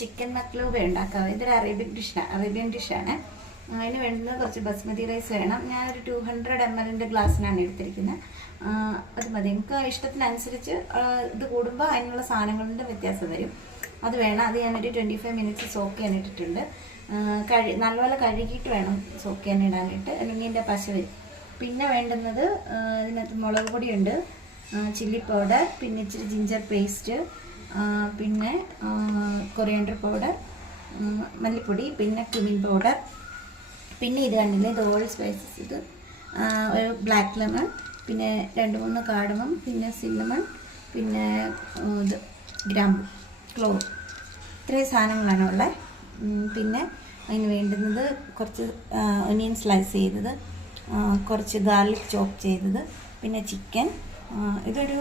Chicken മക്ലൂബ ഉണ്ടാക്കാം. ഇതൊരു Arabian ഡിഷാണ്. അതിന് വേണ്ടുന്നത് കുറച്ച് ബസ്മതി റൈസ് വേണം. ഞാനൊരു 200 ml ഗ്ലാസ്സിനാണ് എടുത്തിരിക്കുന്നത്. അത് മതി. നമുക്ക് ഇഷ്ടത്തിനനുസരിച്ച് ഇത് കൂടുമ്പോൾ അതിനുള്ള സാധനങ്ങളുടെ വ്യത്യാസം വരും. അത് വേണം. അത് ഞാനൊരു 25 മിനിറ്റ്സ് സോക്ക് ചെയ്യാൻ ഇട്ടിട്ടുണ്ട്. നല്ലപോലെ കഴുകിയിട്ട് വേണം സോക്ക് ചെയ്യാൻ ഇടാനായിട്ട്, അല്ലെങ്കിൽ ഇതിൻ്റെ പശ വരും. പിന്നെ വേണ്ടുന്നത് ഇതിനകത്ത് മുളക് പൊടിയുണ്ട്, ചില്ലി പൗഡർ, പിന്നെ ഇച്ചിരി ജിഞ്ചർ പേസ്റ്റ്, പിന്നെ കൊറിയാൻഡർ പൗഡർ, മല്ലിപ്പൊടി, പിന്നെ ക്യുമിൻ പൗഡർ, പിന്നെ ഇത് കണ്ടില്ലേ ഇത് ഓൾ സ്പൈസസ്, ഇത് ഒരു ബ്ലാക്ക് ലെമൺ, പിന്നെ 2-3 കാർഡമം, പിന്നെ സിന്നമൺ, പിന്നെ ഇത് ഗ്രാമ്പു, ക്ലോവ്. ഇത്രയും സാധനങ്ങളാണ് ഉള്ളത്. പിന്നെ അതിന് വേണ്ടുന്നത് കുറച്ച് ഒനിയൻ സ്ലൈസ് ചെയ്തത്, കുറച്ച് ഗാർലിക് ചോപ്പ് ചെയ്തത്, പിന്നെ ചിക്കൻ. ഇതൊരു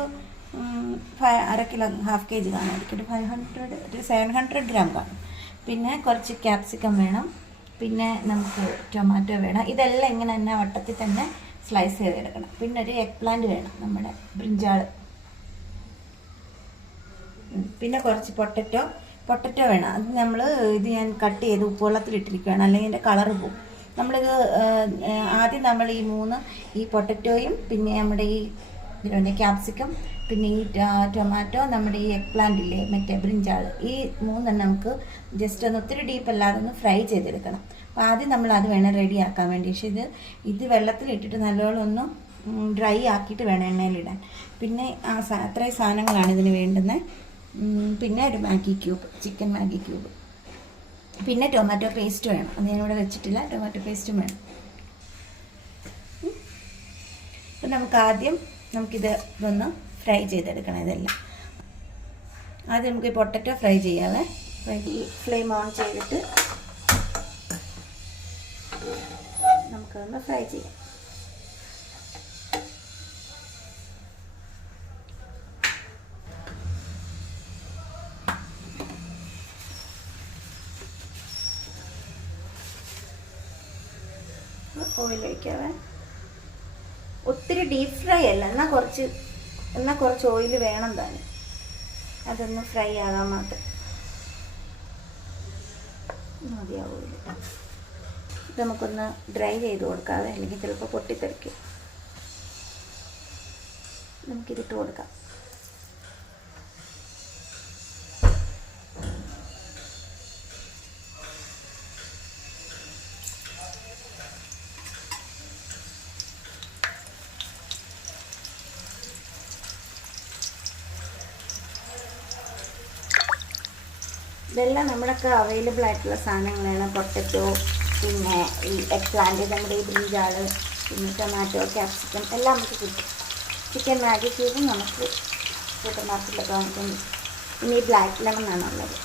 1/2 കിലോ, ½ kg കാണുമായിരിക്കും, 700 ഗ്രാം കാണും. പിന്നെ കുറച്ച് ക്യാപ്സിക്കം വേണം, പിന്നെ നമുക്ക് ടൊമാറ്റോ വേണം. ഇതെല്ലാം ഇങ്ങനെ തന്നെ വട്ടത്തിൽ തന്നെ സ്ലൈസ് ചെയ്തെടുക്കണം. പിന്നെ ഒരു എഗ് പ്ലാന്റ് വേണം, നമ്മുടെ ബ്രിഞ്ചാൾ. പിന്നെ കുറച്ച് പൊട്ടറ്റോ വേണം. അത് ഇത് ഞാൻ കട്ട് ചെയ്ത് ഉപ്പുവെള്ളത്തിലിട്ടിരിക്കുകയാണ്, അല്ലെങ്കിൽ എൻ്റെ കളറ് പോകും. നമ്മളിത് ആദ്യം നമ്മൾ ഈ പൊട്ടറ്റോയും, പിന്നെ നമ്മുടെ ഈ ക്യാപ്സിക്കം, പിന്നെ ഈ ടൊമാറ്റോ, നമ്മുടെ ഈ എഗ് പ്ലാന്റ് ഇല്ലേ, മറ്റേ ബ്രിഞ്ചാൾ, ഈ 3 നമുക്ക് ജസ്റ്റ് ഒന്ന് ഒത്തിരി ഡീപ്പല്ലാതെ ഒന്ന് ഫ്രൈ ചെയ്തെടുക്കണം. അപ്പോൾ ആദ്യം നമ്മൾ അത് വേണം റെഡിയാക്കാൻ വേണ്ടി. പക്ഷേ ഇത് വെള്ളത്തിലിട്ടിട്ട് നല്ലോണം ഒന്ന് ഡ്രൈ ആക്കിയിട്ട് വേണം എണ്ണയിലിടാൻ. പിന്നെ അത്രയും സാധനങ്ങളാണ് ഇതിന് വേണ്ടുന്നത്. പിന്നെ ഒരു ചിക്കൻ മാഗി ക്യൂബ്, പിന്നെ ടൊമാറ്റോ പേസ്റ്റ് വേണം. അത് ഞാനിവിടെ വെച്ചിട്ടില്ല, ടൊമാറ്റോ പേസ്റ്റും വേണം. അപ്പം നമുക്കിതൊന്ന് ഫ്രൈ ചെയ്തെടുക്കണം. ഇതെല്ലാം ആദ്യം നമുക്ക് ഈ പൊട്ടറ്റോ ഫ്രൈ ചെയ്യാവേ. ഫ്ലെയിം ഓൺ ചെയ്തിട്ട് നമുക്കതൊന്ന് ഫ്രൈ ചെയ്യാം. ഓയിൽ ഒഴിക്കാവേ. ഒത്തിരി ഡീപ്പ് ഫ്രൈ അല്ല, എന്നാൽ കുറച്ച് ഓയിൽ വേണം താനും, അതൊന്ന് ഫ്രൈ ആകാൻ മാത്രം മതിയാവില്ല. ഇത് നമുക്കൊന്ന് ഡ്രൈ ചെയ്ത് കൊടുക്കാതെ, അല്ലെങ്കിൽ ചിലപ്പോൾ പൊട്ടിത്തെറിക്കും. നമുക്കിതിട്ട് കൊടുക്കാം. ഇതെല്ലാം നമ്മളൊക്കെ അവൈലബിൾ ആയിട്ടുള്ള സാധനങ്ങളാണ്. പൊട്ടറ്റോ, പിന്നെ ഈ എഗ് പ്ലാന്റ്, നമ്മുടെ ഈ ബ്രിഞ്ചാൾ, പിന്നെ ടൊമാറ്റോ, ക്യാപ്സിക്കം എല്ലാം നമുക്ക് കിട്ടും. ചിക്കൻ മാഗി ക്യൂബും നമുക്ക് സൂപ്പർ മാർക്കറ്റിലൊക്കെ വാങ്ങിക്കുന്നു. പിന്നെ ഈ ബ്ലാക്ക് ലെമൺ ആണുള്ളത്.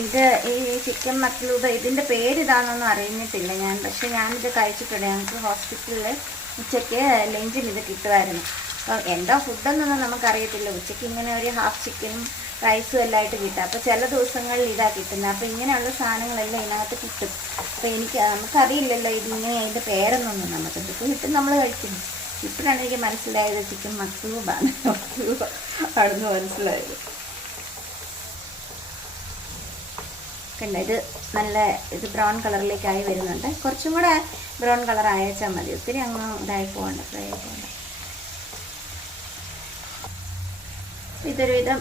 ഇത് ഈ ചിക്കൻ മക്ലൂബ, ഇതിൻ്റെ പേര് ഇതാണെന്നൊന്നും അറിയുന്നിട്ടില്ല ഞാൻ. പക്ഷെ ഞാനിത് കഴിച്ചിട്ടുണ്ട്. ഞങ്ങൾക്ക് ഹോസ്പിറ്റലിൽ ഉച്ചയ്ക്ക് ലഞ്ചിന് ഇത് കിട്ടുമായിരുന്നു. അപ്പോൾ എന്താ ഫുഡെന്നൊന്നും നമുക്കറിയത്തില്ല. ഉച്ചയ്ക്ക് ഇങ്ങനെ ഒരു ഹാഫ് ചിക്കനും റൈസും എല്ലാം ആയിട്ട് കിട്ടും. അപ്പോൾ ചില ദിവസങ്ങളിൽ ഇതാണ് കിട്ടുന്നത്. അപ്പോൾ ഇങ്ങനെയുള്ള സാധനങ്ങളെല്ലാം ഇതിനകത്ത് കിട്ടും. അപ്പോൾ നമുക്കറിയില്ലല്ലോ ഇതിങ്ങനെ അതിൻ്റെ പേരൊന്നും. നമുക്ക് കിട്ടും, നമ്മൾ കഴിക്കുന്നു. ഇപ്പോഴാണ് എനിക്ക് മനസ്സിലായത് ചിക്കൻ മക്ലൂബാണ്, ആണെന്ന് മനസ്സിലായത്. ഇത് ബ്രൗൺ കളറിലേക്കായി വരുന്നുണ്ട്. കുറച്ചും കൂടെ ബ്രൗൺ കളർ അയച്ചാൽ മതി, ഒത്തിരി അങ്ങ് ഇതായി പോകണ്ട, ഫ്രൈ ആയി പോകണ്ട. ഇതൊരു വിധം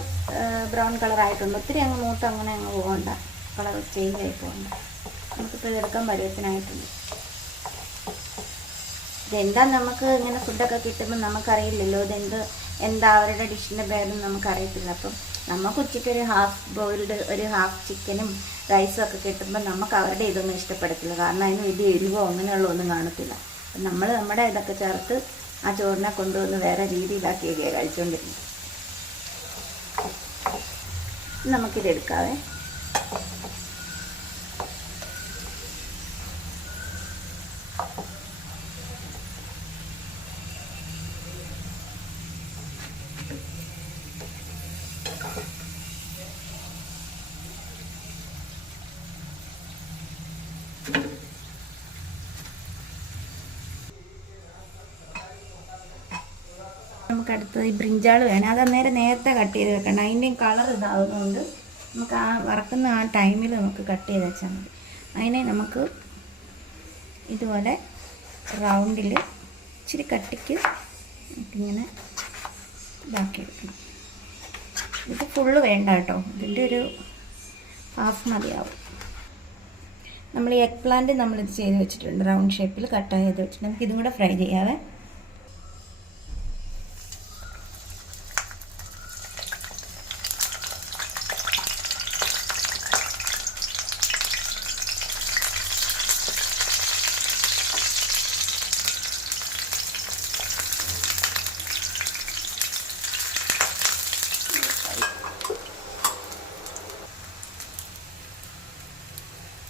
ബ്രൗൺ കളർ ആയിട്ടുണ്ട്. ഒത്തിരി അങ്ങ് മൂത്ത് അങ്ങനെ അങ്ങ് പോകണ്ട, കളർ ചേഞ്ച് ആയി പോകണ്ട. നമുക്കിപ്പോൾ ഇതെടുക്കാൻ പരുവത്തിനായിട്ടുണ്ട്. ഇതെന്താ, നമുക്ക് ഇങ്ങനെ ഫുഡൊക്കെ കിട്ടുമ്പോൾ നമുക്കറിയില്ലല്ലോ എന്താ അവരുടെ ഡിഷിൻ്റെ പേരൊന്നും നമുക്കറിയത്തില്ല. അപ്പം നമുക്ക് ഉച്ചയ്ക്ക് ഒരു ഹാഫ് ചിക്കനും റൈസും ഒക്കെ കിട്ടുമ്പോൾ നമുക്ക് അവരുടെ ഇതൊന്നും ഇഷ്ടപ്പെടത്തില്ല. കാരണം അതിന് വലിയ എരിവോ അങ്ങനെയുള്ള ഒന്നും കാണത്തില്ല. അപ്പം നമ്മൾ നമ്മുടെ ഇതൊക്കെ ചേർത്ത് ആ ചോറിനെ കൊണ്ടുവന്ന് വേറെ രീതിയിലാക്കിയൊക്കെയാണ് കഴിച്ചുകൊണ്ടിരുന്നത്. നമുക്കിതെടുക്കാവേ. നമുക്ക് അടുത്തത് ഈ ബ്രിഞ്ചാൾ വേണം. അത് അന്നേരം നേരത്തെ കട്ട് ചെയ്ത് വെക്കണം. അതിൻ്റെയും കളർ ഇതാകുന്നതുകൊണ്ട് നമുക്ക് ആ വറക്കുന്ന ആ ടൈമിൽ നമുക്ക് കട്ട് ചെയ്ത് വെച്ചാൽ മതി. അതിനെ നമുക്ക് ഇതുപോലെ റൗണ്ടിൽ ഇച്ചിരി കട്ടിക്ക് ഇങ്ങനെ ഇതാക്കിയെടുക്കണം. ഇത് ഫുള്ള് വേണ്ട കേട്ടോ, ഇതിൻ്റെ ഒരു ഹാഫ് മതിയാവും. നമ്മൾ ഈ എഗ് പ്ലാന്റ് നമ്മളിത് ചെയ്ത് വെച്ചിട്ടുണ്ട്, റൗണ്ട് ഷേപ്പിൽ കട്ട് ചെയ്ത് വെച്ചിട്ടുണ്ട്. നമുക്ക് ഇതും കൂടെ ഫ്രൈ ചെയ്യാവേ.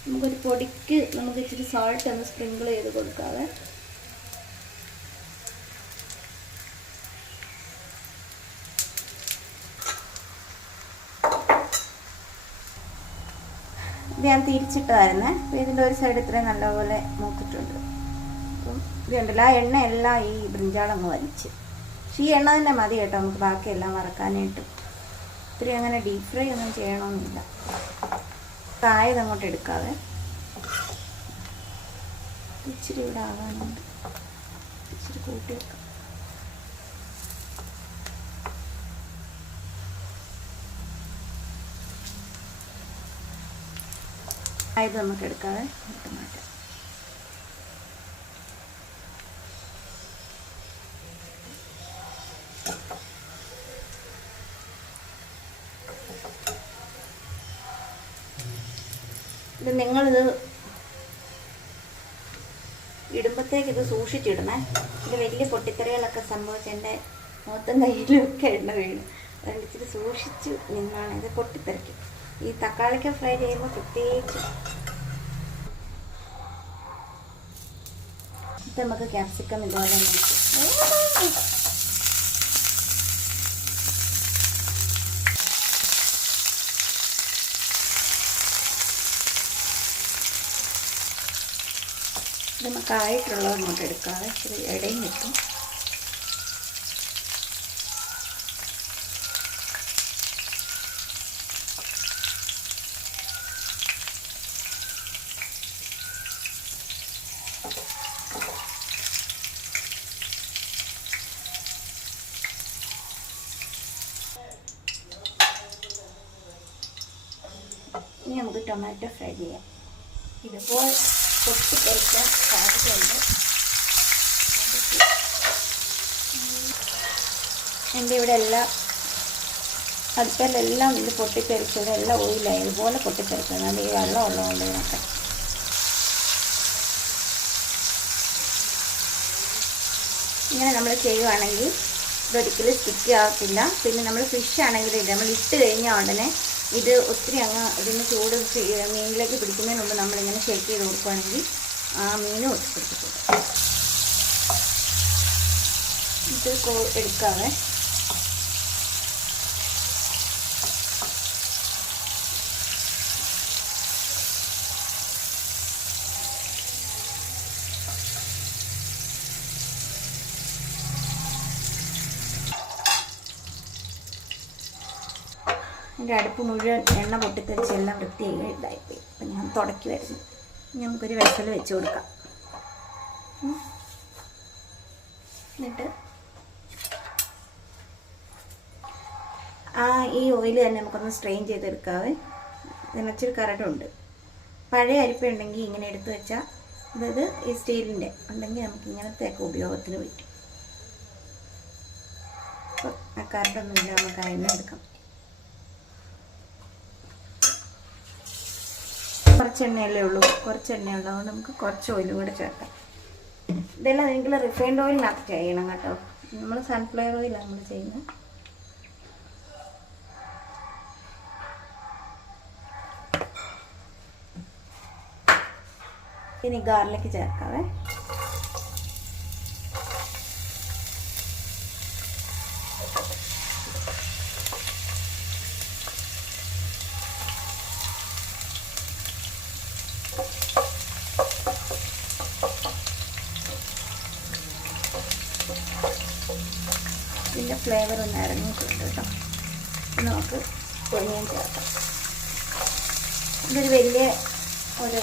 നമുക്കൊരു പൊടിക്ക് നമുക്ക് ഇച്ചിരി സോൾട്ട് ഒന്ന് സ്പ്രിങ്കിൾ ചെയ്ത് കൊടുക്കാവേ. ഇത് ഞാൻ തിരിച്ചിട്ടായിരുന്നേ. അപ്പോൾ ഇതിൻ്റെ ഒരു സൈഡ് ഇത്രയും നല്ലപോലെ മൂത്തിട്ടുണ്ട്. അപ്പം ഇത് കണ്ടില്ല, ആ എണ്ണ എല്ലാം ഈ ബ്രിഞ്ചാളങ്ങ് വലിച്ച്. പക്ഷേ ഈ എണ്ണ തന്നെ മതി കേട്ടോ നമുക്ക് ബാക്കിയെല്ലാം വറക്കാനായിട്ട്. ഇത്തിരി അങ്ങനെ ഡീപ് ഫ്രൈ ഒന്നും ചെയ്യണമെന്നില്ല. കായതങ്ങോട്ട് എടുക്കാവേ. ഇച്ചിരി ഇവിടെ ആകാനുണ്ട്, ഇച്ചിരി കൂട്ടി വെക്കാം. ഇത് നമുക്ക് എടുക്കാതെ ഇട്ട് മാറ്റാം. ഇത് നിങ്ങളിത് ഇടുമ്പോഴത്തേക്ക് ഇത് സൂക്ഷിച്ചിടണേ. ഇത് വലിയ പൊട്ടിത്തെറികളൊക്കെ സംഭവിച്ച് എൻ്റെ മൊത്തം കയ്യിലൊക്കെ എണ്ണ വീഴും. അതുകൊണ്ട് ഇച്ചിരി സൂക്ഷിച്ച് നിന്നാണ് ഇത് പൊട്ടിത്തെറിക്കും. ഈ തക്കാളിക്ക് ഫ്രൈ ചെയ്യുമ്പോൾ പ്രത്യേകിച്ച്. ഇത് നമുക്ക് ക്യാപ്സിക്കം ഇതുപോലെ നമുക്കായിട്ടുള്ളത് അങ്ങോട്ട് എടുക്കാതെ ഇച്ചിരി ഇടയും കിട്ടും. ഇനി നമുക്ക് ടൊമാറ്റോ ഫ്രൈ ചെയ്യാം. ഇതുപോലെ പൊട്ടിത്തെറിക്കാൻ സാധ്യതയുണ്ട്. എൻ്റെ ഇവിടെ എല്ലാം അടുപ്പിലെല്ലാം ഇത് പൊട്ടിത്തെറിച്ചത് എല്ലാം ഓയിലായി ഇതുപോലെ പൊട്ടിത്തെറിക്കുന്നത്. അത് ഈ വെള്ളം ഉള്ളതുകൊണ്ട് ഇതിനൊക്കെ ഇങ്ങനെ നമ്മൾ ചെയ്യുവാണെങ്കിൽ ഇതൊരിക്കലും സ്റ്റിക്ക് ആകത്തില്ല. പിന്നെ നമ്മൾ ഫിഷ് ആണെങ്കിൽ നമ്മൾ ഇട്ട് കഴിഞ്ഞാൽ ഉടനെ ഇത് ഒത്തിരി അങ്ങ് ഇതിന് ചൂട് മീനിലേക്ക് പിടിക്കുന്നതിന് മുമ്പ് നമ്മളിങ്ങനെ ഷേക്ക് ചെയ്ത് കൊടുക്കുകയാണെങ്കിൽ ആ മീനും ഒട്ടിപ്പിടിച്ചിട്ടുണ്ട്. ഇത് എടുക്കാവേ. എൻ്റെ അടുപ്പ് മുഴുവൻ എണ്ണ പൊട്ടിത്തെറിച്ച് എല്ലാം വൃത്തിയായി ഇതായിപ്പോയി. അപ്പം ഞാൻ തുടക്കി വരുന്നു. നമുക്കൊരു വെസൽ വെച്ച് കൊടുക്കാം. എന്നിട്ട് ഈ ഓയിൽ തന്നെ നമുക്കൊന്ന് സ്ട്രെയിൻ ചെയ്തെടുക്കാവേ. ഇതിനൊച്ചിരി കരടുണ്ട്. പഴയ അരിപ്പുണ്ടെങ്കിൽ ഇങ്ങനെ എടുത്ത് വെച്ചാൽ, അതായത് ഈ സ്റ്റീലിൻ്റെ ഉണ്ടെങ്കിൽ നമുക്ക് ഇങ്ങനത്തെയൊക്കെ ഉപയോഗത്തിന് പറ്റും. അപ്പോൾ ആ കരടൊന്നുമില്ല, നമുക്ക് എണ്ണ എടുക്കാം. കുറച്ച് എണ്ണയല്ലേ ഉള്ളൂ, കുറച്ച് എണ്ണയുള്ളതുകൊണ്ട് നമുക്ക് കുറച്ച് ഓയിൽ കൂടെ ചേർക്കാം. ഇതെല്ലാം നിങ്ങൾ റിഫൈൻഡ് ഓയിലിനകത്ത് ചെയ്യണം കേട്ടോ. നമ്മൾ സൺഫ്ലവർ ഓയിലാണ് നമ്മൾ ചെയ്യുന്നത്. ഇനി ഗാർലിക് ചേർക്കാവേ. ഇതിൻ്റെ ഫ്ലേവർ ഒന്ന് ഇറങ്ങിയിട്ടുണ്ട് കേട്ടോ. നമുക്ക് ഒനിയൻ ചേർക്കാം. ഇതൊരു വലിയ ഒരു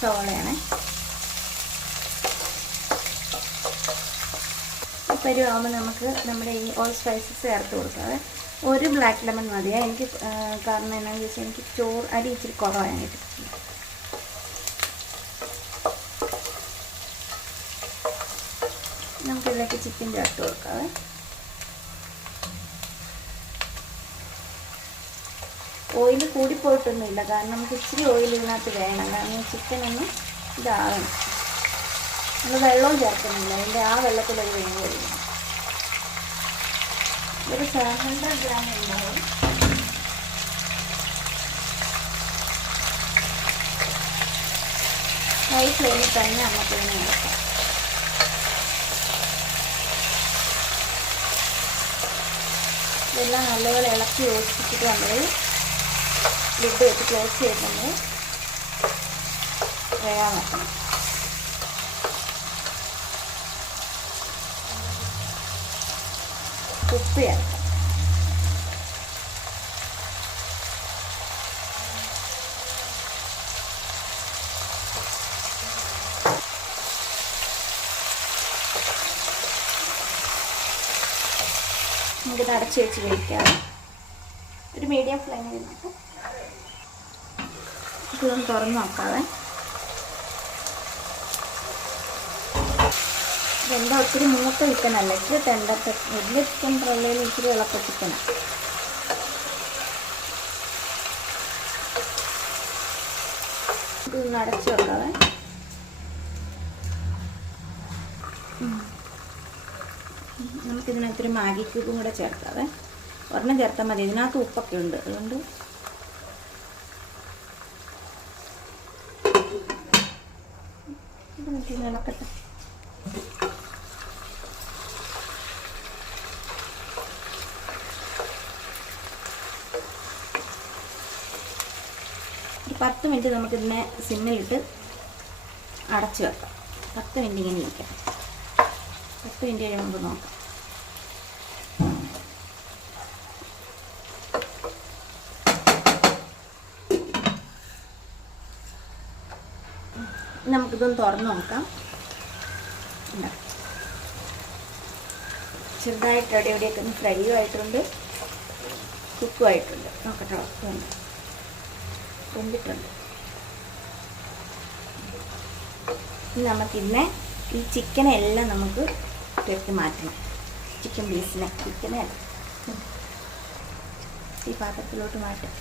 സവോളയാണ്. പരുവാകുമ്പോൾ നമുക്ക് നമ്മുടെ ഈ ഓൾ സ്പൈസസ് ചേർത്ത് കൊടുക്കാം. ഒരു ബ്ലാക്ക് ലെമൺ മതിയാ എനിക്ക്, കാരണം എന്നാന്ന് ചോദിച്ചാൽ എനിക്ക് അരി ഇച്ചിരി കുറവായിട്ട്. നമുക്കിതിലേക്ക് ചിക്കൻ ചേർത്ത് കൊടുക്കാം. ഓയിൽ കൂടിപ്പോയിട്ടൊന്നുമില്ല, കാരണം നമുക്ക് ഇച്ചിരി ഓയിൽ ഇതിനകത്ത് വേണം, കാരണം ചിക്കൻ ഒന്ന് ഇതാകണം. നമ്മൾ വെള്ളവും ചേർക്കുന്നില്ല, അതിൻ്റെ ആ വെള്ളത്തിലൊരു വേവ് വരുന്നു. ഒരു 700 ഗ്രാം ഉണ്ടാവും. ഹൈ ഫ്ലെയിമിൽ തന്നെ നമുക്കിതിനെ ഇളക്കാം. ഇതെല്ലാം നല്ലപോലെ ഇളക്കി യോജിപ്പിച്ചിട്ട് നമ്മൾ ലിഡ് വെച്ച് ക്ലോസ് ചെയ്തിട്ട് വേഗം വെക്കണം. ഉപ്പ് ചേർക്കാം. നമുക്കിത് അടച്ച് വെച്ച് കഴിക്കാം. ഒരു മീഡിയം ഫ്ലെയിമിൽ നോക്കാം. ഇതൊന്ന് തുറന്ന് നോക്കാവേ. ഇതെന്താ ഒത്തിരി മൂത്ത ചിക്കനല്ല, ഇച്ചിരി ടെൻഡർ. വലിയ ചിക്കൻ ഉള്ളതിൽ ഇച്ചിരി ഇളക്ക ചിക്കനാണ്. ഇതൊന്ന് അടച്ച് വെക്കാവേ. നമുക്കിതിനകത്തൊരു മാഗി ക്യൂബും കൂടെ ചേർക്കാവേ. ഒരെണ്ണം ചേർത്താൽ മതി, ഇതിനകത്ത് ഉപ്പൊക്കെ ഉണ്ട്, അതുകൊണ്ട് ഇളക്കട്ടെ. ഒരു 10 മിനിറ്റ് നമുക്കിതിനെ സിമ്മിലിട്ട് അടച്ച് വെക്കാം. 10 മിനിറ്റ് ഇങ്ങനെ ഇരിക്കാം. 10 മിനിറ്റ് കഴിയുമ്പോൾ നോക്കാം. നമുക്കിതൊന്ന് തുറന്ന് നോക്കാം. ചെറുതായിട്ട് എവിടെയൊക്കെ ഒന്ന് ഫ്രൈയും ആയിട്ടുണ്ട്, കുക്കും ആയിട്ടുണ്ട്. നോക്കട്ടെ, വെന്തിട്ടുണ്ട്. നമുക്കിന്നെ ഈ ചിക്കനെല്ലാം നമുക്ക് എടുത്ത് മാറ്റണം. ചിക്കൻ പീസിനെ, ചിക്കനെ ഈ പാത്രത്തിലോട്ട് മാറ്റാം.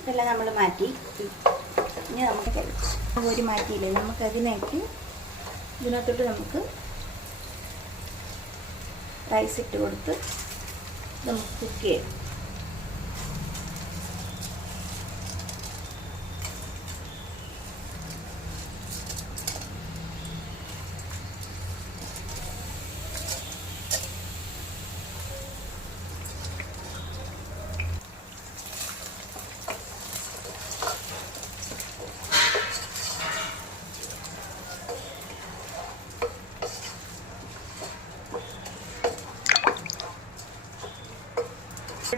ഇതെല്ലാം നമ്മൾ മാറ്റി. ഇനി നമുക്ക് ഒരു മാറ്റിയില്ലേ, നമുക്കതിനേക്ക് ഇതിനകത്തോട്ട് നമുക്ക് റൈസ് ഇട്ട് കൊടുത്ത് നമുക്ക് കുക്ക് ചെയ്യാം.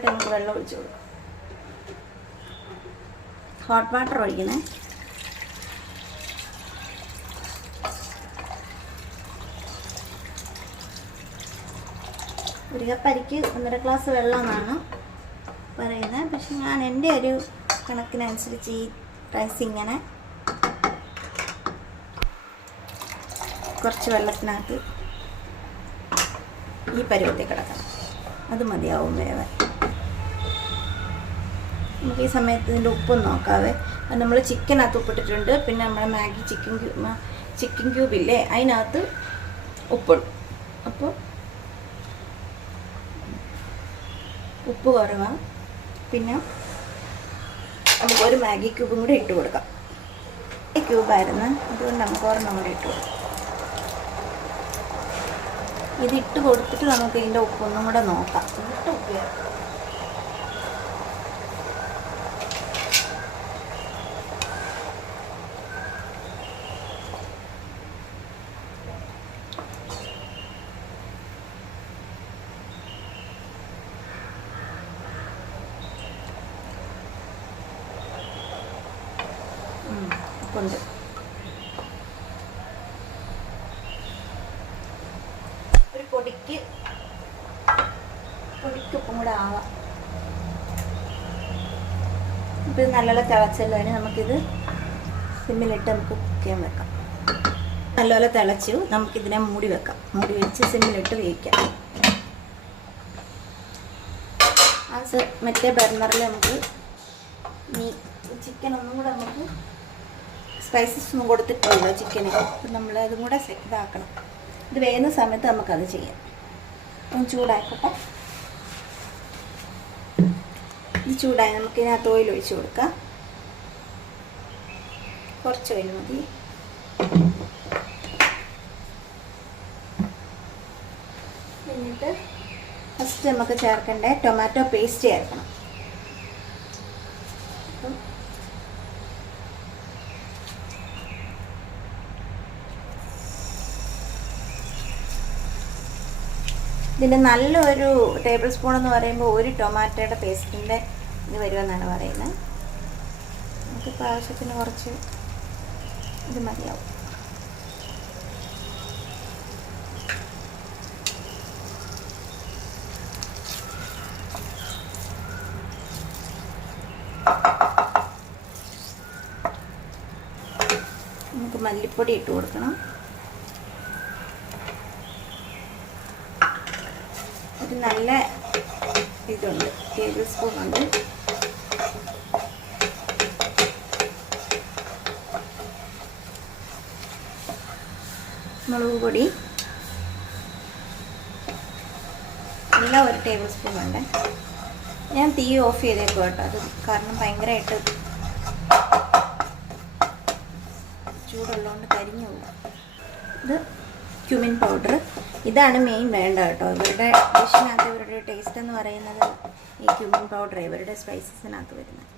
നമുക്ക് വെള്ളം ഒഴിച്ചു കൊടുക്കാം. ഹോട്ട് വാട്ടർ ഒഴിക്കണേ. ഒരു കപ്പ് അരിക്ക് 1.5 ഗ്ലാസ് വെള്ളമെന്നാണ് പറയുന്നത്. പക്ഷെ ഞാൻ എൻ്റെ ഒരു കണക്കിനനുസരിച്ച് ഈ റൈസ് ഇങ്ങനെ കുറച്ച് വെള്ളത്തിനകത്ത് ഈ പരുവത്തിൽ കിടക്കണം. അത് മതിയാവും വേവാൻ. നമുക്ക് ഈ സമയത്ത് ഇതിൻ്റെ ഉപ്പൊന്ന് നോക്കാവേ. അത് നമ്മൾ ചിക്കനകത്ത് ഉപ്പിട്ടിട്ടുണ്ട്, പിന്നെ നമ്മുടെ മാഗി ചിക്കൻ ക്യൂബില്ലേ അതിനകത്ത് ഉപ്പിടും. അപ്പോൾ ഉപ്പ് കുറവാണ്. പിന്നെ നമുക്ക് ഒരു മാഗി ക്യൂബും കൂടെ ഇട്ട് കൊടുക്കാം. ക്യൂബായിരുന്നു, അതുകൊണ്ട് നമുക്ക് ഒരെണ്ണം കൂടെ ഇട്ട് കൊടുക്കാം. ഇതിട്ട് കൊടുത്തിട്ട് നമുക്ക് ഇതിൻ്റെ ഉപ്പൊന്നും കൂടെ നോക്കാം. എന്നിട്ട് ഉപ്പ് ചേർക്കാം. ഉപ്പുണ്ട്. ഒരു പൊടിക്ക് ഉപ്പും കൂടെ ആവാം. ഇപ്പം ഇത് നല്ലോണം തിളച്ചല്ലോ. അതിന് നമുക്കിത് സിമ്മിലിട്ട് നമുക്ക് കുക്ക് ചെയ്യാൻ വെക്കാം. നല്ലപോലെ തിളച്ചു. നമുക്കിതിനെ മൂടി വെക്കാം. മൂടി വെച്ച് സിമ്മിലിട്ട് വേവിക്കാം. അത് മറ്റേ ബർണറിൽ നമുക്ക് ചിക്കൻ ഒന്നും കൂടെ നമുക്ക് സ്പൈസസ് ഒന്നും കൊടുത്തിട്ടുള്ളൂ ചിക്കന്. അപ്പം നമ്മൾ അതും കൂടെ ഇതാക്കണം. ഇത് വേകുന്ന സമയത്ത് നമുക്കത് ചെയ്യാം. ഒന്ന് ചൂടായിക്കോട്ടെ. ഇത് ചൂടായി നമുക്കിതിനകത്ത് ഓയിൽ ഒഴിച്ച് കൊടുക്കാം. കുറച്ച് ഓയിൽ മതി. എന്നിട്ട് ഫസ്റ്റ് നമുക്ക് ചേർക്കേണ്ട ടൊമാറ്റോ പേസ്റ്റ് ചേർക്കണം. ഇതിൻ്റെ നല്ലൊരു ടേബിൾ സ്പൂൺ എന്ന് പറയുമ്പോൾ ഒരു ടൊമാറ്റോയുടെ പേസ്റ്റിൻ്റെ ഇത് വരുമെന്നാണ് പറയുന്നത്. നമുക്കിപ്പോൾ ആവശ്യത്തിന് കുറച്ച് ഇത് മതിയാവും. നമുക്ക് മല്ലിപ്പൊടി ഇട്ട് കൊടുക്കണം. ഒരു നല്ല ഇതുണ്ട്, ടേബിൾ സ്പൂൺ ഉണ്ട്. മുളക് പൊടി എല്ലാം ഒരു ടേബിൾ സ്പൂൺ ഉണ്ട്. ഞാൻ തീ ഓഫ് ചെയ്തേക്കും കേട്ടോ. അത് കാരണം ഭയങ്കരമായിട്ട് ചൂടുള്ളതുകൊണ്ട് കരിഞ്ഞു പോകും. ഇത് ക്യുമിൻ പൗഡർ. ഇതാണ് മെയിൻ വേണ്ട കേട്ടോ. ഇവരുടെ ഡിഷിനകത്ത് ഇവരുടെ ടേസ്റ്റ് എന്ന് പറയുന്നത് ഈ ക്യുമിൻ പൗഡർ ഇവരുടെ സ്പൈസസിനകത്ത് വരുന്നത്.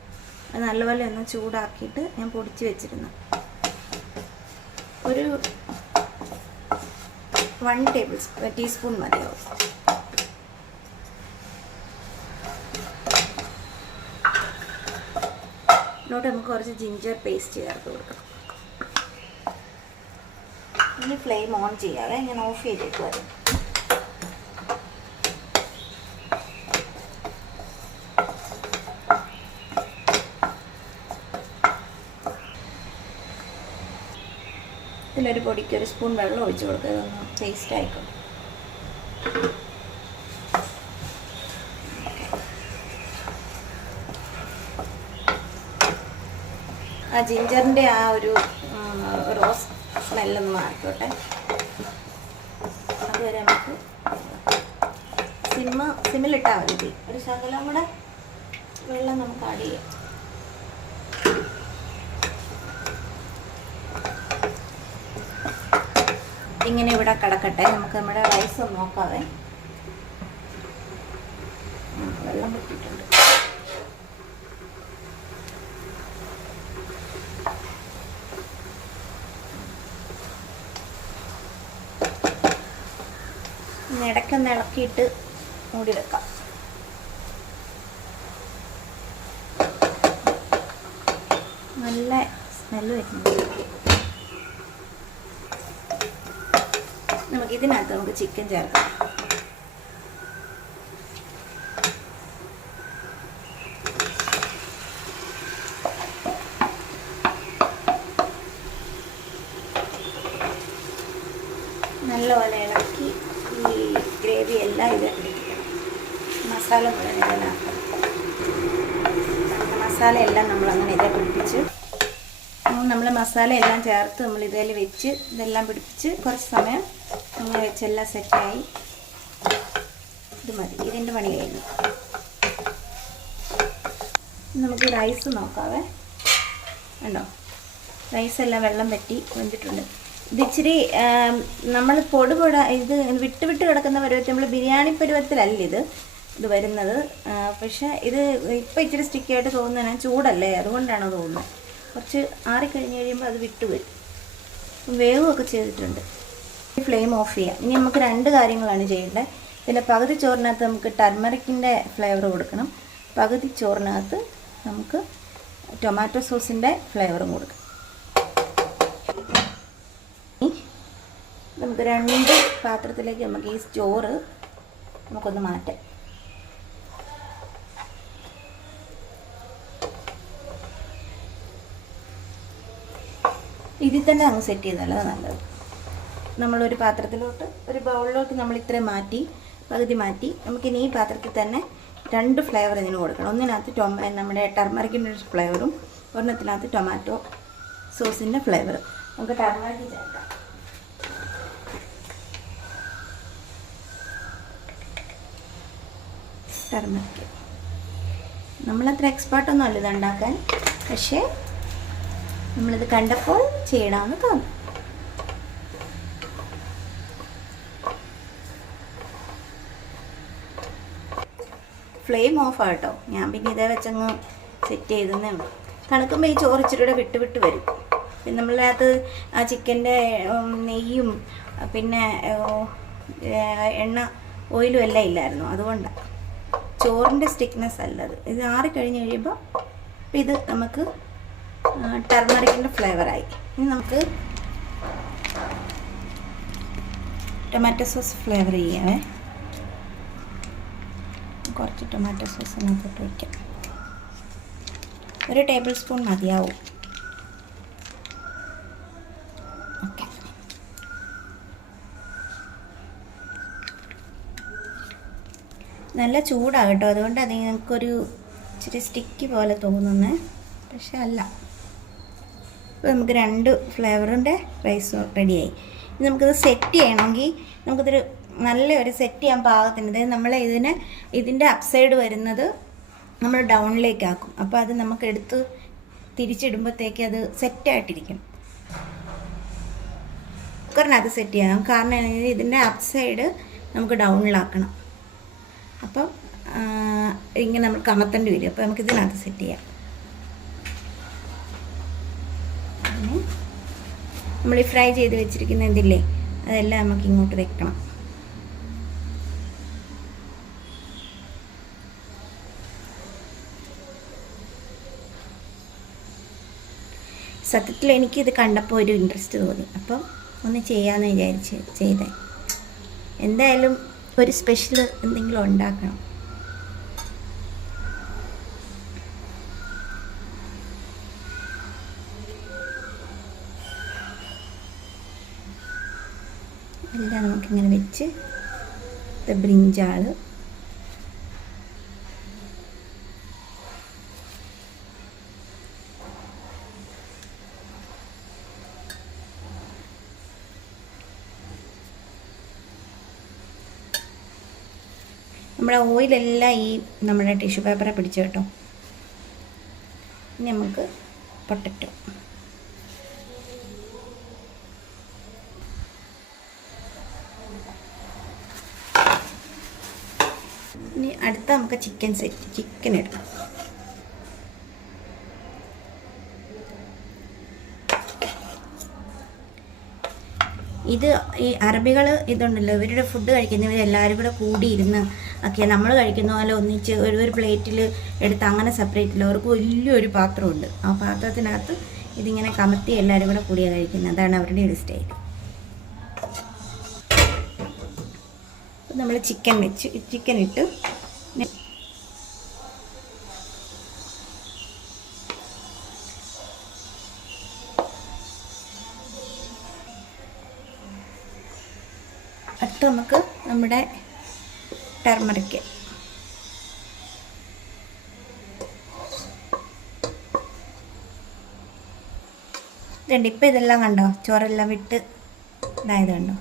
അത് നല്ലപോലെ ഒന്ന് ചൂടാക്കിയിട്ട് ഞാൻ പൊടിച്ച് വെച്ചിരുന്നു. ഒരു 1 ടീസ്പൂൺ മതിയാവും. ഇതിലോട്ട് നമുക്ക് കുറച്ച് ജിഞ്ചർ പേസ്റ്റ് ചേർത്ത് കൊടുക്കണം. ഇനി ഫ്ലെയിം ഓൺ ചെയ്യാവേ. ഞാൻ ഓഫ് ചെയ്തേക്ക് വരും. ഇതിലൊരു പൊടിക്ക് 1 സ്പൂൺ വെള്ളം ഒഴിച്ച് കൊടുക്കുക. ഇതൊന്ന് പേസ്റ്റ് ആയിക്കോ. ആ ജിഞ്ചറിൻ്റെ ആ ഒരു റോസ് സ്മെല്ലൊന്ന് മാറിക്കോട്ടെ. അതുവരെ നമുക്ക് സിമ്മിലിട്ടാൽ മതി. ഒരു ശകലം കൂടെ വെള്ളം നമുക്ക് ആഡ് ചെയ്യാം. ഇങ്ങനെ ഇവിടെ കിടക്കട്ടെ. നമുക്ക് നമ്മുടെ റൈസ് ഒന്ന് നോക്കാവേ. വെള്ളം പറ്റിയിട്ടുണ്ട്. ഇടയ്ക്കൊന്ന് ഇളക്കിയിട്ട് മൂടി വെക്കാം. നല്ല സ്മെല്ല് വരുന്നുണ്ട്. ഇതിനകത്ത് നമുക്ക് ചിക്കൻ ചേർക്കാം. നല്ലപോലെ ഇളക്കി ഈ ഗ്രേവി എല്ലാം ഇത് പിടിക്കണം. മസാല മുഴുവൻ ഇതിനകത്ത് മസാല എല്ലാം നമ്മളങ്ങനെ ഇതേ പിടിപ്പിച്ച് നമ്മൾ മസാല എല്ലാം ചേർത്ത് നമ്മൾ ഇതിൽ വെച്ച് ഇതെല്ലാം പിടിപ്പിച്ച് കുറച്ച് സമയം അങ്ങനെ വെച്ചെല്ലാം സെറ്റായി. ഇത് മതി. ഇതിൻ്റെ പണി കഴിഞ്ഞു. നമുക്ക് റൈസ് നോക്കാവേ. ഉണ്ടോ, റൈസെല്ലാം വെള്ളം പറ്റി വെന്തിട്ടുണ്ട്. ഇതിച്ചിരി നമ്മൾ ഇത് വിട്ട് വിട്ട് കിടക്കുന്ന പരുവത്തിൽ, നമ്മൾ ബിരിയാണി പരുവത്തിലല്ല ഇത് വരുന്നത്. പക്ഷേ ഇത് ഇപ്പം ഇച്ചിരി സ്റ്റിക്കായിട്ട് തോന്നുന്നത് ചൂടല്ലേ, അതുകൊണ്ടാണ് തോന്നുന്നത്. കുറച്ച് ആറിക്കഴിഞ്ഞ് കഴിയുമ്പോൾ അത് വിട്ട് വരും. വേവുമൊക്കെ ചെയ്തിട്ടുണ്ട്. ഫ്ലെയിം ഓഫ് ചെയ്യാം. ഇനി നമുക്ക് 2 കാര്യങ്ങളാണ് ചെയ്യേണ്ടത്. പിന്നെ പകുതി ചോറിനകത്ത് നമുക്ക് ടർമറിക്കിൻ്റെ ഫ്ലേവർ കൊടുക്കണം, പകുതി ചോറിനകത്ത് നമുക്ക് ടൊമാറ്റോ സോസിൻ്റെ ഫ്ലേവറും കൊടുക്കണം. നമുക്ക് 2 പാത്രത്തിലേക്ക് നമുക്ക് ഈ ചോറ് നമുക്കൊന്ന് മാറ്റാം. ഇതിൽ തന്നെ അങ്ങ് സെറ്റ് ചെയ്താൽ നല്ലത്. നമ്മളൊരു പാത്രത്തിലോട്ട്, ഒരു ബൗളിലോട്ട് നമ്മൾ ഇത്രയും മാറ്റി, പകുതി മാറ്റി. നമുക്കിനി ഈ പാത്രത്തിൽ തന്നെ 2 ഫ്ലേവർ ഇതിന് കൊടുക്കണം. ഒന്നിനകത്ത് നമ്മുടെ ടർമറിക്കിൻ്റെ ഫ്ലേവറും ഒരെണ്ണത്തിനകത്ത് ടൊമാറ്റോ സോസിൻ്റെ ഫ്ലേവറും. നമുക്ക് ടർമറിക്ക് ചേർക്കാം. ടർമറിക്ക് നമ്മളത്ര എക്സ്പേർട്ടൊന്നും അല്ല ഇത് ഉണ്ടാക്കാൻ, പക്ഷേ നമ്മളിത് കണ്ടപ്പോൾ ചെയ്യണമെന്ന് തോന്നും. ഫ്ലെയിം ഓഫ് ആട്ടോ. ഞാൻ പിന്നെ ഇതേ വെച്ചങ്ങ് സെറ്റ് ചെയ്തേ ഉള്ളൂ. തണുക്കുമ്പോൾ ഈ ചോറ് ഇച്ചിരിയുടെ വിട്ട് വിട്ട് വരും. പിന്നെ നമ്മളതിനകത്ത് ആ ചിക്കൻ്റെ നെയ്യും പിന്നെ എണ്ണ ഓയിലും എല്ലാം ഇല്ലായിരുന്നു, അതുകൊണ്ടാണ്. ചോറിൻ്റെ സ്റ്റിക്നെസ് അല്ലത്. ഇത് ആറിക്കഴിഞ്ഞ് കഴിയുമ്പോൾ ഇത് നമുക്ക് ടർമറിക്കിൻ്റെ ഫ്ലേവറായി. ഇനി നമുക്ക് ടൊമാറ്റോ സോസ് ഫ്ലേവർ ചെയ്യാവേ. കുറച്ച് ടൊമാറ്റോ സോസിനകത്തോട്ട് വയ്ക്കാം. 1 ടേബിൾ സ്പൂൺ മതിയാവും. ഓക്കെ. നല്ല ചൂടാകട്ടോ, അതുകൊണ്ട് അത് നിങ്ങൾക്കൊരു ഇച്ചിരി സ്റ്റിക്കി പോലെ തോന്നുന്നത്, പക്ഷെ അല്ല. ഇപ്പോൾ നമുക്ക് 2 ഫ്ലേവറിൻ്റെ റൈസ് റെഡിയായി. ഇനി നമുക്കിത് സെറ്റ് ചെയ്യണമെങ്കിൽ നമുക്കിതൊരു നല്ലൊരു സെറ്റ് ചെയ്യാൻ പാകത്തിന്, അതായത് നമ്മൾ ഇതിൻ്റെ അപ്സൈഡ് വരുന്നത് നമ്മൾ ഡൗണിലേക്ക് ആക്കും. അപ്പോൾ അത് നമുക്ക് എടുത്ത് തിരിച്ചിടുമ്പോഴത്തേക്ക് അത് സെറ്റായിട്ടിരിക്കും. കുക്കറിനകത്ത് സെറ്റ് ചെയ്യാം, കാരണം ഇതിൻ്റെ അപ്സൈഡ് നമുക്ക് ഡൗണിലാക്കണം. അപ്പം ഇങ്ങനെ നമ്മൾ കമത്തേണ്ടി വരും. അപ്പോൾ നമുക്ക് ഇതിനകത്ത് സെറ്റ് ചെയ്യാം. നമ്മൾ ഈ ഫ്രൈ ചെയ്ത് വെച്ചിരിക്കുന്ന ഇതില്ലേ, അതെല്ലാം നമുക്ക് ഇങ്ങോട്ട് വെക്കണം. സത്യത്തിൽ എനിക്കിത് കണ്ടപ്പോൾ ഒരു ഇൻട്രസ്റ്റ് തോന്നി, അപ്പം ഒന്ന് ചെയ്യാമെന്ന് വിചാരിച്ച് ചെയ്തേ. എന്തായാലും ഒരു സ്പെഷ്യൽ എന്തെങ്കിലും ഉണ്ടാക്കണം. എല്ലാം നമുക്കിങ്ങനെ വെച്ച് ബ്രിഞ്ചാൾ, നമ്മുടെ ഓയിലെല്ലാം ഈ നമ്മുടെ ടിഷ്യൂ പേപ്പറെ പിടിച്ചു കേട്ടോ. ഇനി നമുക്ക് പൊട്ടറ്റോ, ഇനി അടുത്ത നമുക്ക് ചിക്കൻ എടുക്കാം. ഇത് ഈ അറബികൾ ഇതുണ്ടല്ലോ, ഇവരുടെ ഫുഡ് കഴിക്കുന്നവരെല്ലാവരും കൂടെ കൂടിയിരുന്ന് ഒക്കെ നമ്മൾ കഴിക്കുന്ന പോലെ ഒന്നിച്ച് ഒരു പ്ലേറ്റിൽ എടുത്ത് അങ്ങനെ സെപ്പറേറ്റ് ഇല്ല. അവർക്ക് വലിയൊരു പാത്രമുണ്ട്. ആ പാത്രത്തിനകത്ത് ഇതിങ്ങനെ കമത്തി എല്ലാവരും കൂടെ കൂടിയാണ് കഴിക്കുന്നത്. അതാണ് അവരുടെ ഒരു സ്റ്റൈൽ. നമ്മൾ ചിക്കൻ ഇട്ട് അടുത്ത് നമുക്ക് നമ്മുടെ ടർമറിക്ക്, ഇതുണ്ട്. ഇപ്പം ഇതെല്ലാം കണ്ടോ, ചോറെല്ലാം വിട്ട് ഇതായത് കണ്ടോ.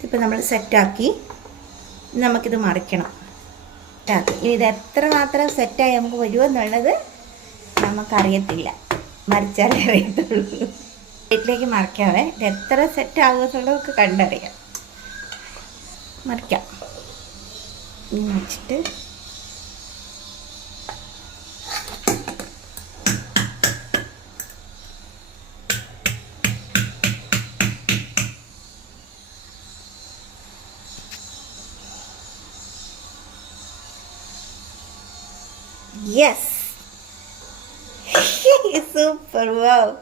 ഇതിപ്പോൾ നമ്മൾ സെറ്റാക്കി. നമുക്കിത് മറിക്കണം. ഇത് എത്ര മാത്രം സെറ്റായി നമുക്ക് വരുമോ എന്നുള്ളത് നമുക്കറിയത്തില്ല, മറിച്ചാലേ അറിയത്തുള്ളൂ. പ്ലേറ്റിലേക്ക് മറിക്കാവേ. ഇത് എത്ര സെറ്റ് ആകുമെന്നുള്ളതൊക്കെ കണ്ടറിയാം. മറിക്കാം. വെച്ചിട്ട് യെസ്, സൂപ്പർ, വാവ്.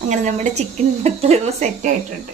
അങ്ങനെ നമ്മുടെ ചിക്കൻ സെറ്റ് ആയിട്ടുണ്ട്.